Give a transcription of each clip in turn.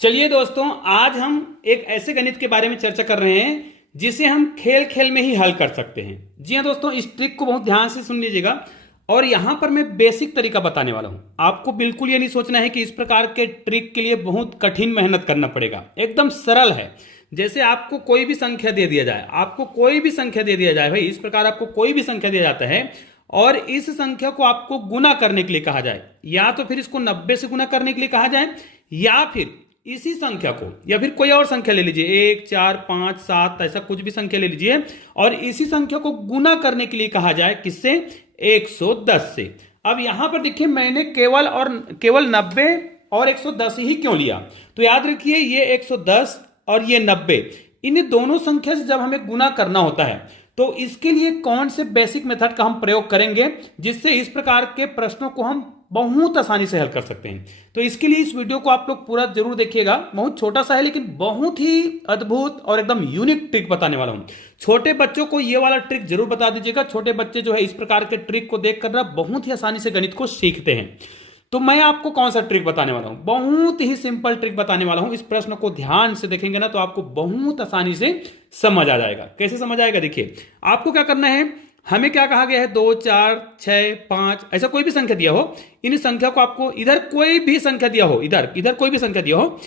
चलिए दोस्तों, आज हम एक ऐसे गणित के बारे में चर्चा कर रहे हैं जिसे हम खेल खेल में ही हल कर सकते हैं। जी हाँ दोस्तों, इस ट्रिक को बहुत ध्यान से सुन लीजिएगा। और यहां पर मैं बेसिक तरीका बताने वाला हूं। आपको बिल्कुल ये नहीं सोचना है कि इस प्रकार के ट्रिक के लिए बहुत कठिन मेहनत करना पड़ेगा। एकदम सरल है। जैसे आपको कोई भी संख्या दे दिया जाए, भाई इस प्रकार आपको कोई भी संख्या दिया जाता है और इस संख्या को आपको गुना करने के लिए कहा जाए, या तो फिर इसको 90 से गुना करने के लिए कहा जाए, या फिर इसी संख्या को, या फिर कोई और संख्या ले लीजिए, 1 4 5 7 ऐसा कुछ भी संख्या ले लीजिए और इसी संख्या को गुना करने के लिए कहा जाए किससे? 110 से। अब यहां पर देखिए, मैंने केवल 90 और 110 ही क्यों लिया? तो याद रखिए, ये 110 और ये 90, इन दोनों संख्या से जब हमें गुना करना होता है तो इसके लिए कौन से बेसिक मेथड का हम प्रयोग करेंगे जिससे इस प्रकार के प्रश्नों को हम बहुत आसानी से हल कर सकते हैं। तो इसके लिए इस वीडियो को आप लोग पूरा जरूर देखिएगा। बहुत छोटा सा है लेकिन बहुत ही अद्भुत और एकदम यूनिक ट्रिक बताने वाला हूं। छोटे बच्चों को ये वाला ट्रिक जरूर बता दीजिएगा। छोटे बच्चे जो है इस प्रकार के ट्रिक को देख कर बहुत ही आसानी से गणित को सीखते हैं। तो मैं आपको कौन सा ट्रिक बताने वाला हूं? बहुत ही सिंपल ट्रिक बताने वाला हूं। इस प्रश्न को ध्यान से देखेंगे ना तो आपको बहुत आसानी से समझ आ जाएगा। कैसे समझ आएगा? देखिए, आपको क्या करना है, हमें क्या कहा गया है, 2 4 6 5 ऐसा कोई भी संख्या दिया हो, इन संख्या को आपको इधर कोई भी संख्या दिया हो, इधर कोई भी संख्या दिया हो,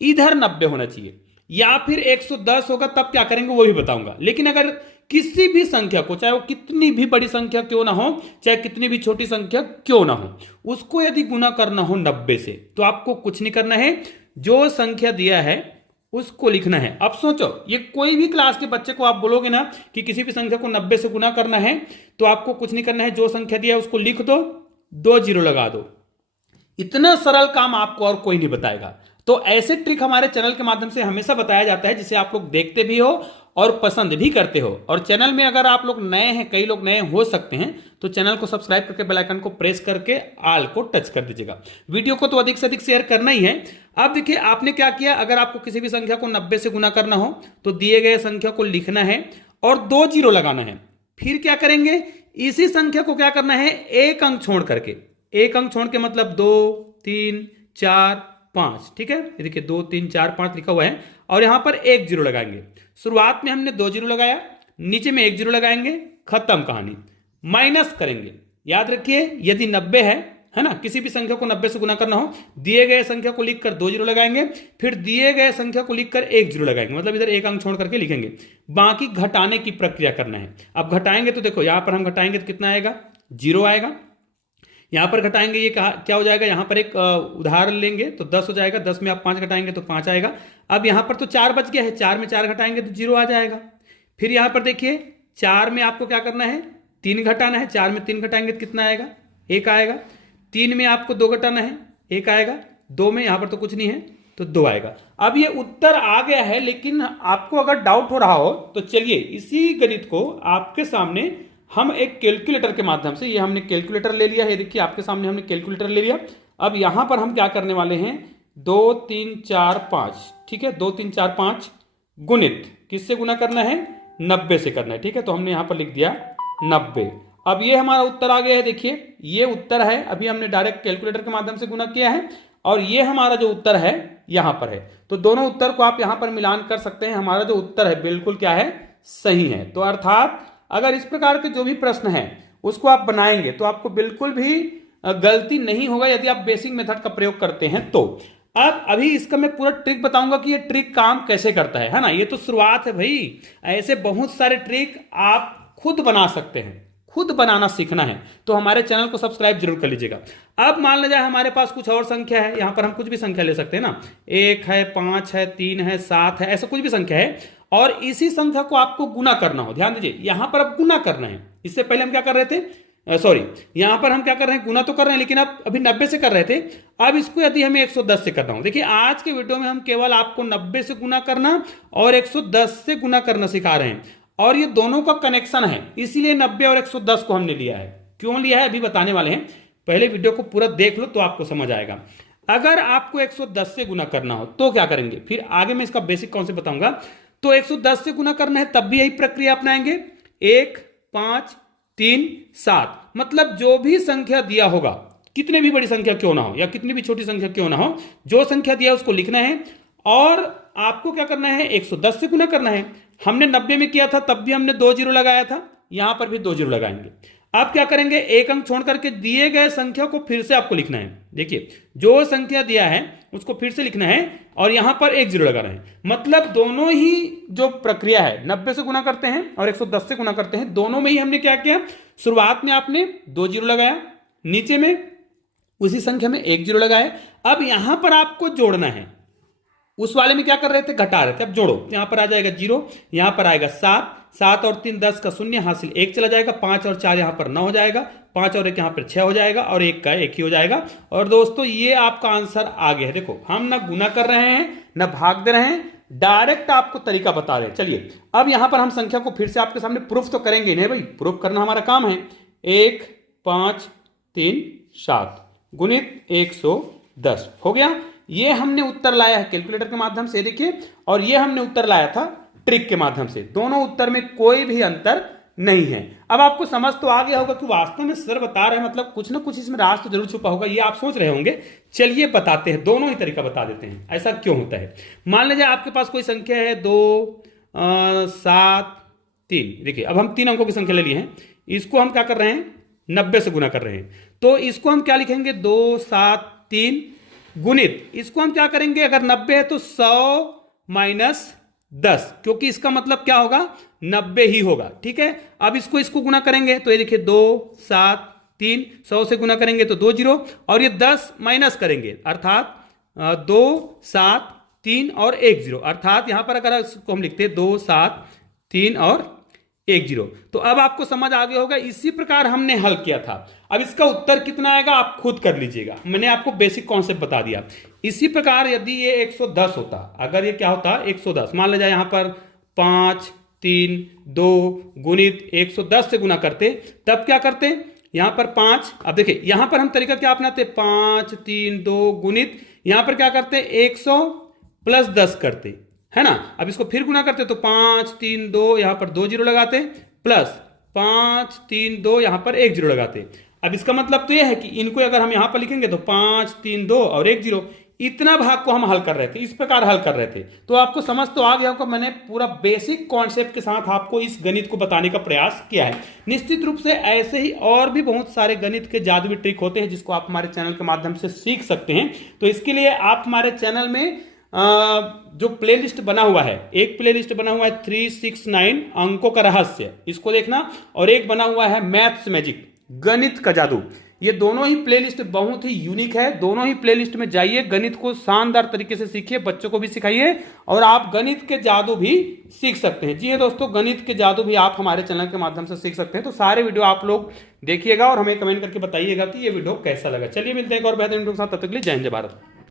इधर 90 होना चाहिए, या फिर 110 होगा, तब क्या करेंगे वो भी बताऊंगा। लेकिन अगर किसी भी संख्या को, चाहे वो कितनी भी बड़ी संख्या क्यों ना हो, चाहे कितनी भी छोटी संख्या क्यों ना हो, उसको यदि गुना करना हो 90 से, तो आपको कुछ नहीं करना है, जो संख्या दिया है उसको लिखना है। अब सोचो, ये कोई भी क्लास के बच्चे को आप बोलोगे ना कि किसी भी संख्या को 90 से गुना करना है, तो आपको कुछ नहीं करना है, जो संख्या दिया है उसको लिख दो, 2 जीरो लगा दो। इतना सरल काम आपको और कोई नहीं बताएगा। तो ऐसे ट्रिक हमारे चैनल के माध्यम से हमेशा बताया जाता है, जिसे आप लोग देखते भी हो और पसंद भी करते हो। और चैनल में अगर आप लोग नए हैं, कई लोग नए हो सकते हैं, तो चैनल को सब्सक्राइब करके बेल आइकन को प्रेस करके ऑल को टच कर दीजिएगा। वीडियो को तो अधिक से अधिक शेयर करना ही है। अब देखिए, आपने क्या किया, अगर आपको किसी भी संख्या को 90 से गुना करना हो तो दिए गए संख्या को लिखना है और 2 जीरो लगाना है। फिर क्या करेंगे, इसी संख्या को क्या करना है, एक अंक छोड़ करके, एक अंक छोड़ के मतलब 2 3 4 5, ठीक है। देखिए 2 3 4 5 लिखा हुआ है और यहां पर 1 जीरो लगाएंगे। शुरुआत में हमने 2 जीरो लगाया, नीचे में 1 जीरो लगाएंगे, खत्म कहानी। माइनस करेंगे। याद रखिए, यदि 90 है ना, किसी भी संख्या को 90 से गुना करना हो, दिए गए संख्या को लिखकर 2 जीरो लगाएंगे, फिर दिए गए संख्या को लिखकर 1 जीरो लगाएंगे, मतलब इधर एक अंक छोड़ करके लिखेंगे। बाकी घटाने की प्रक्रिया करना है। अब घटाएंगे तो देखो, यहां पर हम घटाएंगे तो कितना आएगा, 0 आएगा। यहां पर घटाएंगे, ये क्या हो जाएगा, यहां पर एक उदाहरण लेंगे तो 10 हो जाएगा, 10 में आप 5 घटाएंगे तो 5 आएगा। अब यहां पर तो 4 बच गया है, 4 में 4 घटाएंगे तो 0 आ जाएगा। फिर यहां पर देखिए, 4 में आपको क्या करना है, 3 घटाना है, 4 में 3 घटाएंगे तो कितना आएगा, 1 आएगा। 3 में आपको 2 घटाना है, 1 आएगा। 2 में यहां पर तो कुछ नहीं है तो 2 आएगा। अब ये उत्तर आ गया है, लेकिन आपको अगर डाउट हो रहा हो तो चलिए इसी गणित को आपके सामने हम एक कैलकुलेटर के माध्यम से, ये हमने कैलकुलेटर ले लिया है, देखिए आपके सामने हमने कैलकुलेटर ले लिया। अब यहां पर हम क्या करने वाले हैं, 2 3 4 5, ठीक है, 2 3 4 5 गुणित किससे गुना करना है, 90 से करना है, ठीक है। तो हमने यहां पर लिख दिया 90। अब ये हमारा उत्तर आ गया है। देखिए ये उत्तर है, अभी हमने डायरेक्ट कैलकुलेटर के माध्यम से गुना किया है और ये हमारा जो उत्तर है यहां पर है। तो दोनों उत्तर को आप यहां पर मिलान कर सकते हैं। हमारा जो उत्तर है बिल्कुल क्या है, सही है। तो अर्थात अगर इस प्रकार के जो भी प्रश्न हैं उसको आप बनाएंगे तो आपको बिल्कुल भी गलती नहीं होगा, यदि आप बेसिक मेथड का प्रयोग करते हैं तो। अब अभी इसका मैं पूरा ट्रिक बताऊंगा कि ये ट्रिक काम कैसे करता है ना। ये तो शुरुआत है भाई, ऐसे बहुत सारे ट्रिक आप खुद बना सकते हैं। खुद बनाना सीखना है तो हमारे चैनल को सब्सक्राइब जरूर कर लीजिएगा। अब मान लीजिए हमारे पास कुछ और संख्या है, यहां पर हम कुछ भी संख्या ले सकते हैं ना, 1 है, 5 है, 3 है, 7 है, ऐसा कुछ भी संख्या है और इसी संख्या को आपको गुना करना हो। ध्यान दीजिए, यहां पर अब गुना करना है। इससे पहले हम क्या कर रहे थे, यहां पर हम क्या कर रहे हैं, गुना तो कर रहे हैं, लेकिन अब अभी 90 से कर रहे थे। अब इसको यदि हमें 110 से करना हो, देखिए आज के वीडियो में हम केवल आपको 90 से गुना करना और 110 से गुना करना सिखा रहे हैं और ये दोनों का कनेक्शन है, इसीलिए 90 और 110 को हमने लिया है। क्यों लिया है अभी बताने वाले हैं, पहले वीडियो को पूरा देख लो तो आपको समझ आएगा। अगर आपको 110 से गुना करना हो तो क्या करेंगे, फिर आगे मैं इसका बेसिक कॉन्सेप्ट बताऊंगा। तो 110 से गुना करना है तब भी यही प्रक्रिया अपनाएंगे, 1 5 3 7, मतलब जो भी संख्या दिया होगा कितने भी बड़ी संख्या क्यों ना हो या कितनी भी छोटी संख्या क्यों ना हो, जो संख्या दिया है उसको लिखना है और आपको क्या करना है, 110 से गुना करना है। हमने 90 में किया था तब भी हमने 2 जीरो लगाया था, यहां पर भी 2 जीरो लगाएंगे। आप क्या करेंगे, एक अंक छोड़ करके दिए गए संख्या को फिर से आपको लिखना है। देखिए जो संख्या दिया है उसको फिर से लिखना है और यहां पर 1 जीरो लगाना है। मतलब दोनों ही जो प्रक्रिया है, 90 से गुना करते हैं और 110 से गुना करते हैं, दोनों में ही हमने क्या किया, शुरुआत में आपने 2 जीरो लगाया, नीचे में उसी संख्या में 1 जीरो लगाया। अब यहां पर आपको जोड़ना है, उस वाले में क्या कर रहे थे, घटा रहे थे, अब जोड़ो। यहां पर आ जाएगा 0, यहां पर आएगा 7, 7 और 3 10 का शून्य, हासिल 1 चला जाएगा, 5 और 4 यहां पर 9 हो जाएगा, 5 और 1 यहां पर 6 हो जाएगा और 1 का 1 ही हो जाएगा। और दोस्तों ये आपका आंसर आ गया है। देखो हम ना गुना कर रहे हैं ना भाग दे रहे हैं, डायरेक्ट आपको तरीका बता रहे हैं। चलिए अब यहां पर हम संख्या को फिर से आपके सामने प्रूफ तो करेंगे नहीं भाई, प्रूफ करना हमारा काम है। 1 5 3 7 गुणित 110 हो गया। ये हमने उत्तर लाया है कैलकुलेटर के माध्यम से, देखिए, और ये हमने उत्तर लाया था ट्रिक के माध्यम से। दोनों उत्तर में कोई भी अंतर नहीं है। अब आपको समझ तो आ गया होगा कि वास्तव में सर बता रहे हैं, मतलब कुछ ना कुछ इसमें राज तो जरूर छुपा होगा, ये आप सोच रहे होंगे। चलिए बताते हैं, दोनों ही तरीका बता देते हैं ऐसा क्यों होता है। मान लीजिए आपके पास कोई संख्या है 2 7 3। देखिए अब हम 3 अंकों की संख्या ले लिए हैं, इसको हम क्या कर रहे हैं, 90 से गुना कर रहे हैं। तो इसको हम क्या लिखेंगे, 2 7 3 गुणित, इसको हम क्या करेंगे, अगर 90 है तो 100 माइनस 10, क्योंकि इसका मतलब क्या होगा, 90 ही होगा। ठीक है, अब इसको गुना करेंगे तो ये देखिए 2 7 3, 100 से गुना करेंगे तो 2 जीरो, और ये 10 माइनस करेंगे अर्थात 2 7 3 और 1 जीरो, अर्थात यहां पर अगर इसको हम लिखते हैं 2 7 3 और 1 जीरो। तो अब आपको समझ आ गया होगा, इसी प्रकार हमने हल किया था। अब इसका उत्तर कितना आएगा आप खुद कर लीजिएगा, मैंने आपको बेसिक कॉन्सेप्ट बता दिया। इसी प्रकार यदि ये 110 होता, अगर ये क्या होता 110, मान लीजिए यहां पर 5 3 2 गुणित 110 से गुना करते, तब क्या करते, यहां पर 5, अब देखिए यहां पर हम तरीका क्या अपनाते, 5 3 2 गुणित, यहां पर क्या करते 100 प्लस 10 करते, है ना। अब इसको फिर गुना करते तो 5 3 2, यहां पर 2 जीरो लगाते, प्लस 5 3 2, यहां पर 1 जीरो लगाते। अब इसका मतलब तो यह है कि इनको अगर हम यहां पर लिखेंगे तो 5 3 2 और 1 जीरो, इतना भाग को हम हल कर रहे थे, इस प्रकार हल कर रहे थे। तो आपको समझ तो आ गया होगा, मैंने पूरा बेसिक कॉन्सेप्ट के साथ आपको इस गणित को बताने का प्रयास किया है। निश्चित रूप से ऐसे ही और भी बहुत सारे गणित के जादुई ट्रिक होते हैं जिसको आप हमारे चैनल के माध्यम से सीख सकते हैं। तो इसके लिए आप हमारे चैनल में जो प्लेलिस्ट बना हुआ है, एक प्लेलिस्ट बना हुआ है 369 अंकों का रहस्य, इसको देखना, और एक बना हुआ है मैथ्स मैजिक, गणित का जादू। ये दोनों ही प्लेलिस्ट बहुत ही यूनिक है, दोनों ही प्लेलिस्ट में जाइए, गणित को शानदार तरीके से सीखिए, बच्चों को भी सिखाइए और आप गणित के जादू भी सीख सकते हैं। जी हाँ दोस्तों, गणित के जादू भी आप हमारे चैनल के माध्यम से सीख सकते हैं। तो सारे वीडियो आप लोग देखिएगा और हमें कमेंट करके बताइएगा कि ये वीडियो कैसा लगा। चलिए मिलते हैं एक और बेहतरीन वीडियो के साथ, तब तक के लिए जय हिंद जय भारत।